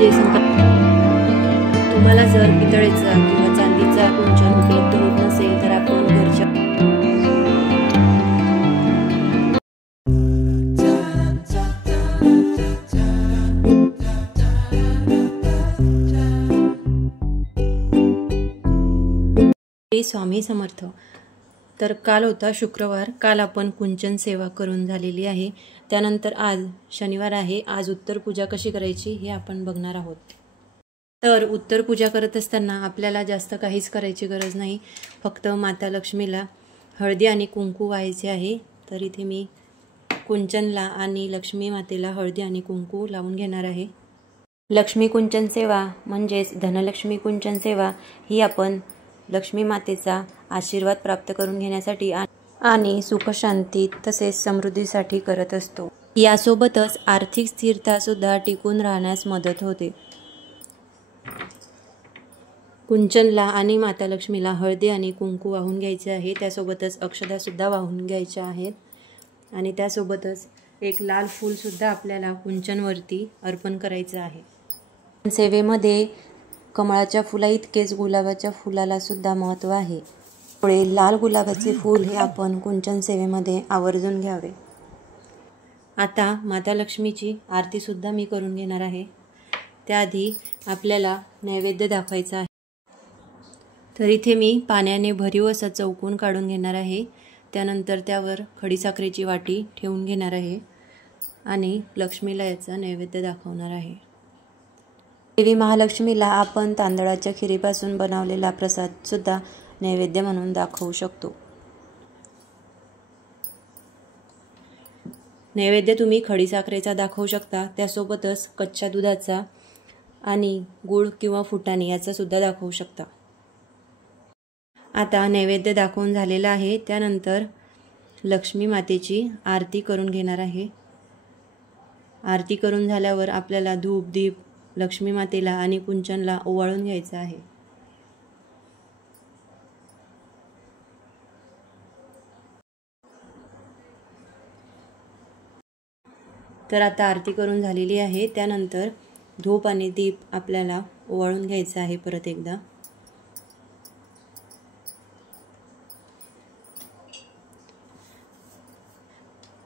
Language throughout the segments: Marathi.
म्हणजे तुम्हाला जर पितळेचा किंवा चांदीचा कुंचन उपलब्ध होत नसेल तर आपण घरच्या स्वामी समर्थ। तर काल होता शुक्रवार, काल आपण कुंचन सेवा करून झालेली आहे। त्यानंतर आज शनिवार आहे, आज उत्तर पूजा कशी करायची हे आपण बघणार आहोत। तर उत्तर पूजा करत असताना आपल्याला जास्त काहीच करायची गरज नाही, फक्त माता लक्ष्मीला हळदी आणि कुंकू वाहायचे आहे। तर इथे मी कुंचनला आणि लक्ष्मी मातेला हळदी आणि कुंकू लावून घेणार आहे। लक्ष्मी कुंचन सेवा म्हणजेच धनलक्ष्मी कुंचन सेवा ही आपण लक्ष्मी मातेचा आशीर्वाद प्राप्त करून घेण्यासाठी आणि सुख शांती तसेच समृद्धीसाठी करत असतो। यासोबतच आर्थिक स्थिरता सुद्धा टिकून राहण्यास मदत होते। कुंचनला आणि माता लक्ष्मीला हळदी आणि कुंकू वाहून घ्यायचे आहे, त्यासोबतच अक्षता सुद्धा वाहून घ्यायच्या आहेत आणि त्यासोबतच एक लाल फूल सुद्धा आपल्याला कुंचनवरती अर्पण करायचं आहे। सेवेमध्ये कमळाच्या फुला इतकेच गुलाबाच्या फुलाला सुद्धा महत्त्व आहे, त्यामुळे लाल गुलाबाचे फूल हे आपण कुंचन सेवेमध्ये आवर्जून घ्यावे। आता माता लक्ष्मीची आरती सुद्धा मी करून घेणार आहे। त्याआधी आपल्याला नैवेद्य दाखवायचा आहे। तर इथे मी पाण्याने भरीव असा चौकोन काढून घेणार आहे। त्यानंतर त्यावर खडीसाखरेची वाटी ठेवून घेणार आहे आणि लक्ष्मीला याचा नैवेद्य दाखवणार आहे। देवी महालक्ष्मीला आपण तांदळाच्या खिरीपासून बनवलेला प्रसाद सुद्धा नैवेद्य म्हणून दाखवू शकतो। नैवेद्य तुम्ही खडीसाखरेचा दाखवू शकता, त्यासोबतच कच्च्या दुधाचा आणि गूळ किंवा फुटाणे याचा सुद्धा दाखवू शकता। आता नैवेद्य दाखवून झालेला आहे, त्यानंतर लक्ष्मी मातेची आरती करून घेणार आहे। आरती करून झाल्यावर आपल्याला धूप दीप लक्ष्मी मातेला आणि कुंचनला ओवाळून घ्यायचं आहे। तर आता आरती करून झालेली आहे, त्यानंतर धूप आणि दीप आपल्याला ओवाळून घ्यायचं आहे परत एकदा।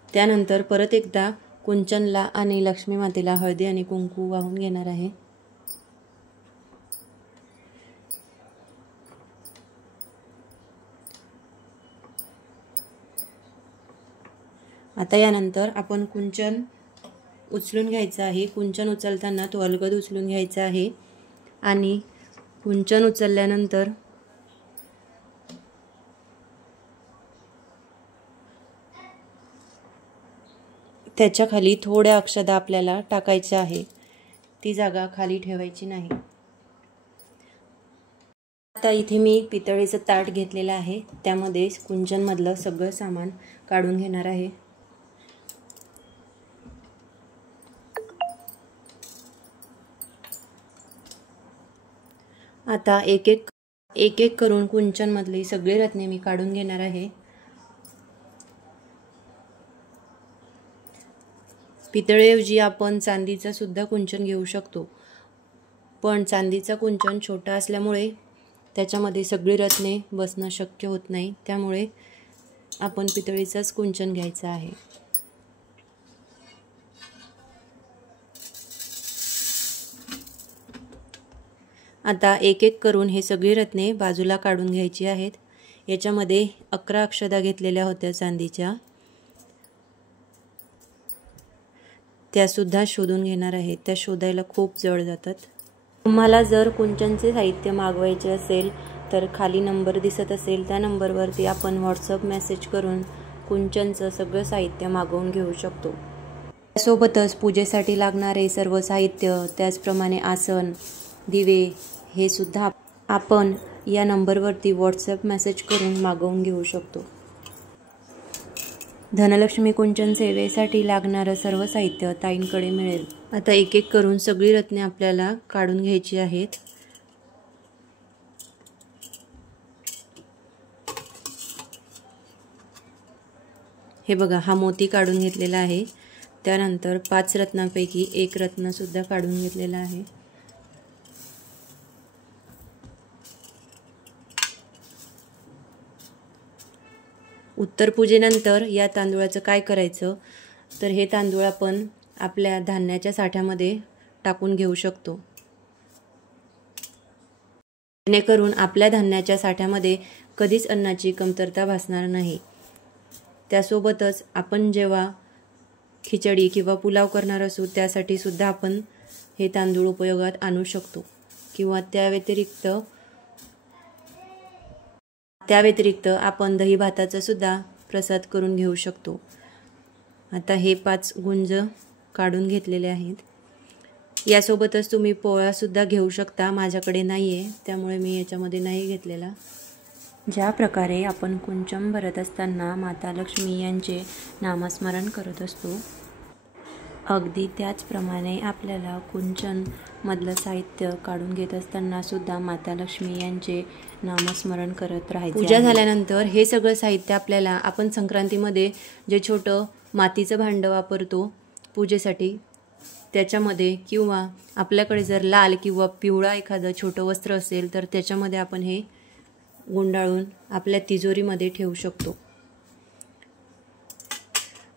त्यानंतर परत एकदा कुंचनला आणि लक्ष्मी मातेला हळदी आणि कुंकू वाहून घेणार आहे। आता यानंतर आपण कुंचन उचलून घ्यायचं आहे। कुंचन उचलताना तो अलगद उचलून घ्यायचा आहे आणि कुंचन उचलल्यानंतर त्याच्या खाली थोड्या अक्षता आपल्याला टाकायच्या आहे, ती जागा खाली ठेवायची नाही। आता इथे मी पितळेचं ताट घेतलेलं आहे, त्यामध्ये कुंचनमधलं सगळं सामान काढून घेणार आहे। आता एक एक करून कुंचनमधली सगळी रत्ने मी काढून घेणार आहे। पितळेऐवजी आपण चांदीचा सुद्धा कुंचन घेऊ शकतो, पण चांदीचा कुंचन छोटा असल्यामुळे त्याच्यामध्ये सगळी रत्ने बसणं शक्य होत नाही, त्यामुळे आपण पितळेचाच कुंचन घ्यायचा आहे। आता एक एक करून हे सगळी रत्ने बाजूला काढून घ्यायची आहेत। याच्यामध्ये 11 अक्षता घेतलेल्या होत्या चांदीच्या, त्या सुद्धा शोधून घेणार आहे। त्या शोधायला खूप जड जातात। तुम्हाला जर कुंचनचे साहित्य मागवायचे असेल तर खाली नंबर दिसत असेल त्या नंबरवरती आपण व्हॉट्सअप मेसेज करून कुंचनचं सगळं साहित्य मागवून घेऊ शकतो। त्यासोबतच पूजेसाठी लागणारे सर्व साहित्य, त्याचप्रमाणे आसन, दिवे हे सुद्धा आपण या नंबरवरती व्हॉट्सअप मेसेज करून मागवून घेऊ शकतो। धनलक्ष्मी कुंचन सेवेसाठी लागणारं सर्व साहित्य ताईंकडे मिळेल। आता एक एक करून सगळी रत्ने आपल्याला काढून घ्यायची आहेत। हे बघा, हा मोती काढून घेतलेला आहे। त्यानंतर 5 रत्नांपैकी एक रत्न सुद्धा काढून घेतलेला आहे। उत्तर पूजेनंतर या तांदूळाचं काय करायचं, तर हे तांदूळ आपण आपल्या धान्याच्या साठ्यामध्ये टाकून घेऊ शकतो, जेणेकरून आपल्या धान्याच्या साठ्यामध्ये कधीच अन्नाची कमतरता भासणार नाही। त्यासोबतच आपण जेव्हा खिचडी किंवा पुलाव करणार असू त्यासाठी सुद्धा आपण हे तांदूळ उपयोगात आणू शकतो, किंवा त्या व्यतिरिक्त आपण दही भाताचा सुद्धा प्रसाद करून घेऊ शकतो। आता हे 5 गुंज काढून घेतलेले आहेत। यासोबतच तुम्ही पोळा सुद्धा घेऊ शकता, माझ्याकडे नाही आहे त्यामुळे मी याच्यामध्ये नाही घेतलेला। ज्या प्रकारे आपण कुंचम भरत असताना माता लक्ष्मी यांचे नामस्मरण करत असतो, अगदी त्याचप्रमाणे आपल्याला कुंचन मधलं साहित्य काढून घेत असताना सुद्धा माता लक्ष्मी यांचे नामस्मरण करत राहायचे। पूजा झाल्यानंतर हे सगळं साहित्य आपल्याला, आपण संक्रांतीमध्ये जे छोटं मातीचं भांडं वापरतो पूजेसाठी त्याच्यामध्ये, किंवा आपल्याकडे जर लाल किंवा पिवळा एखादं छोटं वस्त्र असेल तर त्याच्यामध्ये आपण हे गुंडाळून आपल्या तिजोरीमध्ये ठेवू शकतो।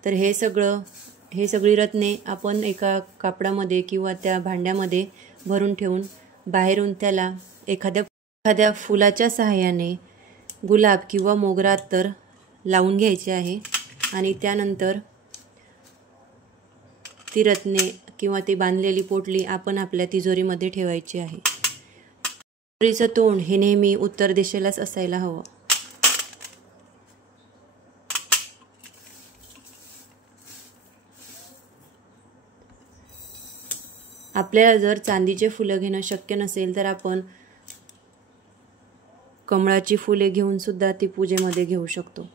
तर हे सगळी रत्ने आपण एका कापडामध्ये किंवा त्या भांड्यामध्ये भरून ठेवून बाहेरून त्याला एखाद्या फुलाच्या सहाय्याने गुलाब किंवा मोगरा तर लावून घ्यायचे आहे, आणि त्यानंतर ती रत्ने किंवा ती बांधलेली पोटली आपण आपल्या तिजोरीमध्ये ठेवायची आहे। तिजोरीचं तोंड हे नेहमी उत्तर दिशेलाच असायला हवं। आपल्याला जर चांदीचे फुलं घेणं शक्य नसेल तर आपण कमळाची फुले घेऊन सुद्धा ती पूजेमध्ये घेऊ शकतो।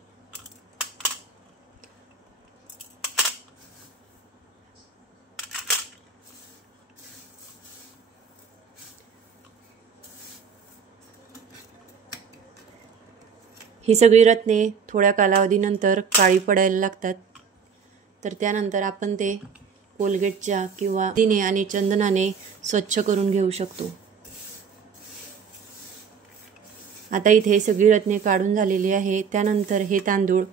ही सगळी रत्ने थोड्या कालावधीनंतर काळी पडायला लागतात, तर त्यानंतर आपण ते कोलगेटच्या किंवा तिने आणि चंदनाने स्वच्छ करून घेऊ शकतो। आता इथे सगळी रत्ने काढून झालेली आहे। त्यानंतर हे तांदूळ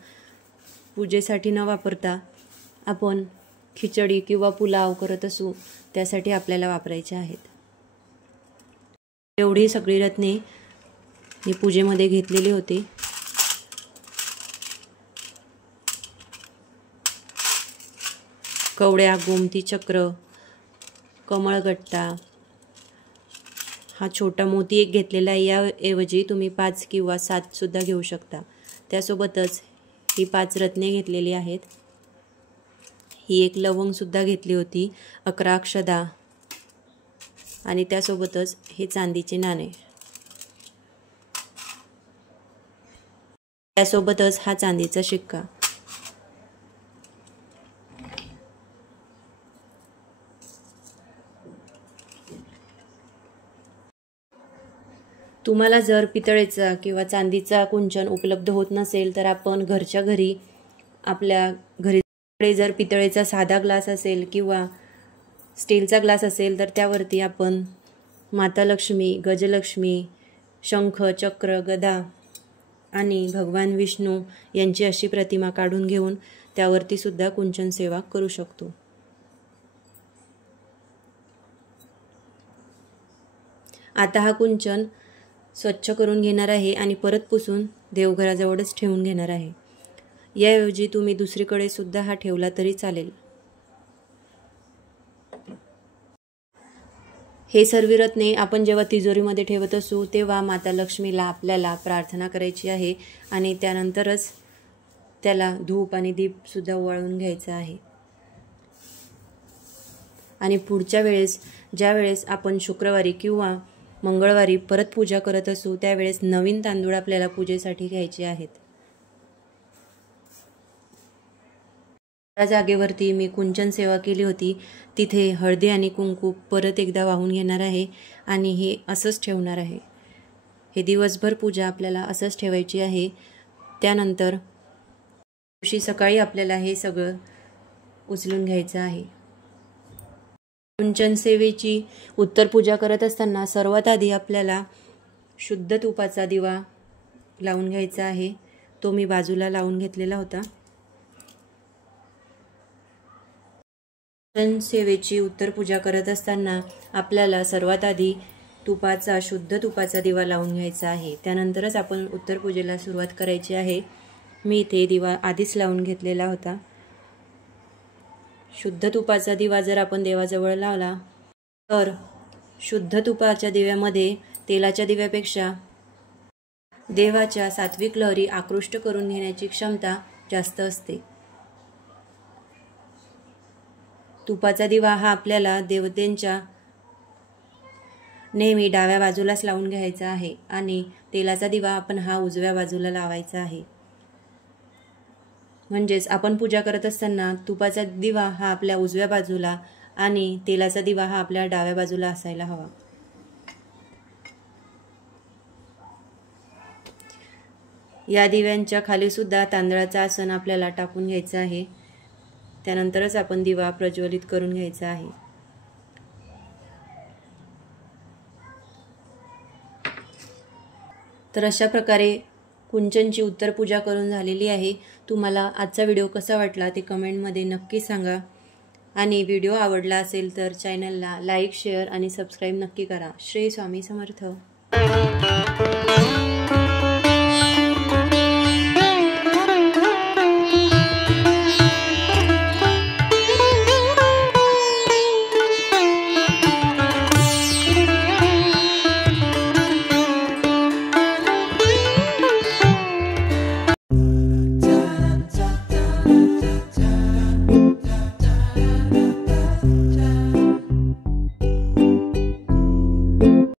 पूजेसाठी न वापरता आपण खिचडी किंवा पुलाव करत असू त्यासाठी आपल्याला वापरायचे आहेत। एवढी सगळी रत्ने मी पूजेमध्ये घेतलेली होती। कवड्या, गोमती चक्र, कमळगट्टा, हा छोटा मोती एक घेतलेला आहे, याऐवजी तुम्ही 5 किंवा 7 सुद्धा घेऊ शकता। त्यासोबतच ही 5 रत्ने घेतलेली आहेत, ही एक लवंग सुद्धा घेतली होती, 11 अक्षदा, आणि त्यासोबतच हे चांदीचे नाणे, त्यासोबतच हा चांदीचा शिक्का। तुम्हाला जर पितळेचा किंवा चांदीचा कुंचन उपलब्ध होत नसेल तर आपण घरच्या घरी, आपल्या घरी जर पितळेचा साधा ग्लास असेल किंवा स्टीलचा ग्लास असेल तर त्यावरती आपण माता लक्ष्मी, गजलक्ष्मी, शंख, चक्र, गदा आणि भगवान विष्णू यांची अशी प्रतिमा काढून घेऊन त्यावरती सुद्धा कुंचन सेवा करू शकतो। आता हा कुंचन स्वच्छ करून घेणार आहे आणि परत पुसून देवघराजवळच ठेवून घेणार आहे। याऐवजी तुम्ही दुसरीकडे सुद्धा हा ठेवला तरी चालेल। हे सर्व रत्ने आपण जेव्हा तिजोरीमध्ये ठेवत असू तेव्हा माता लक्ष्मीला आपल्याला प्रार्थना करायची आहे, आणि त्यानंतरच त्याला धूप आणि दीप सुद्धा ओवाळून घ्यायचा आहे। आणि पुढच्या वेळेस, ज्या वेळेस आपण शुक्रवारी किंवा मंगळवारी परत पूजा करत असू त्यावेळेस नवीन तांदूळ आपल्याला पूजेसाठी घ्यायचे आहेत। त्या जागेवरती मी कुंचन सेवा केली होती तिथे हळदी आणि कुंकू परत एकदा वाहून घेणार आहे आणि हे असंच ठेवणार आहे। हे दिवसभर पूजा आपल्याला असंच ठेवायची आहे। त्यानंतर दिवशी सकाळी आपल्याला हे सगळं उचलून घ्यायचं आहे। कुंचन सेवेची उत्तर पूजा करत असताना सर्वात आधी आपल्याला शुद्ध तुपाचा दिवा लावून घ्यायचा आहे तो मी बाजूला लावून घेतलेला होता। सेवेची उत्तर पूजा करत असताना आपल्याला सर्वात आधी शुद्ध तुपाचा दिवा लावून घ्यायचा आहे। त्यानंतरच आपण उत्तर पूजेला सुरुवात करायची आहे। मी इथे दिवा आधीच लावून घेतलेला होता। शुद्ध तुपाचा दिवा जर आपण देवाजवळ लावला तर शुद्ध तुपाच्या दिव्यामध्ये तेलाच्या दिव्यापेक्षा देवाच्या सात्विक लहरी आकृष्ट करून घेण्याची क्षमता जास्त असते। तुपाचा दिवा हा आपल्याला देवतेंच्या नेहमी डाव्या बाजूलाच लावून घ्यायचा आहे आणि तेलाचा दिवा आपण हा उजव्या बाजूला लावायचा आहे। म्हणजेच आपण पूजा करत असताना तुपाचा दिवा हा आपल्या उजव्या बाजूला आणि तेलाचा दिवा हा आपल्या डाव्या बाजूला असायला हवा। या दिव्यांच्या खाली सुद्धा तांदळाचा आसन आपल्याला टाकून घ्यायचं आहे। त्यानंतरच आपण दिवा प्रज्वलित करून घ्यायचा आहे। तर अशा प्रकारे कुंचनची उत्तर पूजा करून झालेली आहे। तुम्हाला आजचा व्हिडिओ कसा वाटला ते कमेंटमध्ये नक्की सांगा आणि व्हिडिओ आवडला असेल तर चॅनलला लाईक, शेअर आणि सबस्क्राईब नक्की करा। श्री स्वामी समर्थ।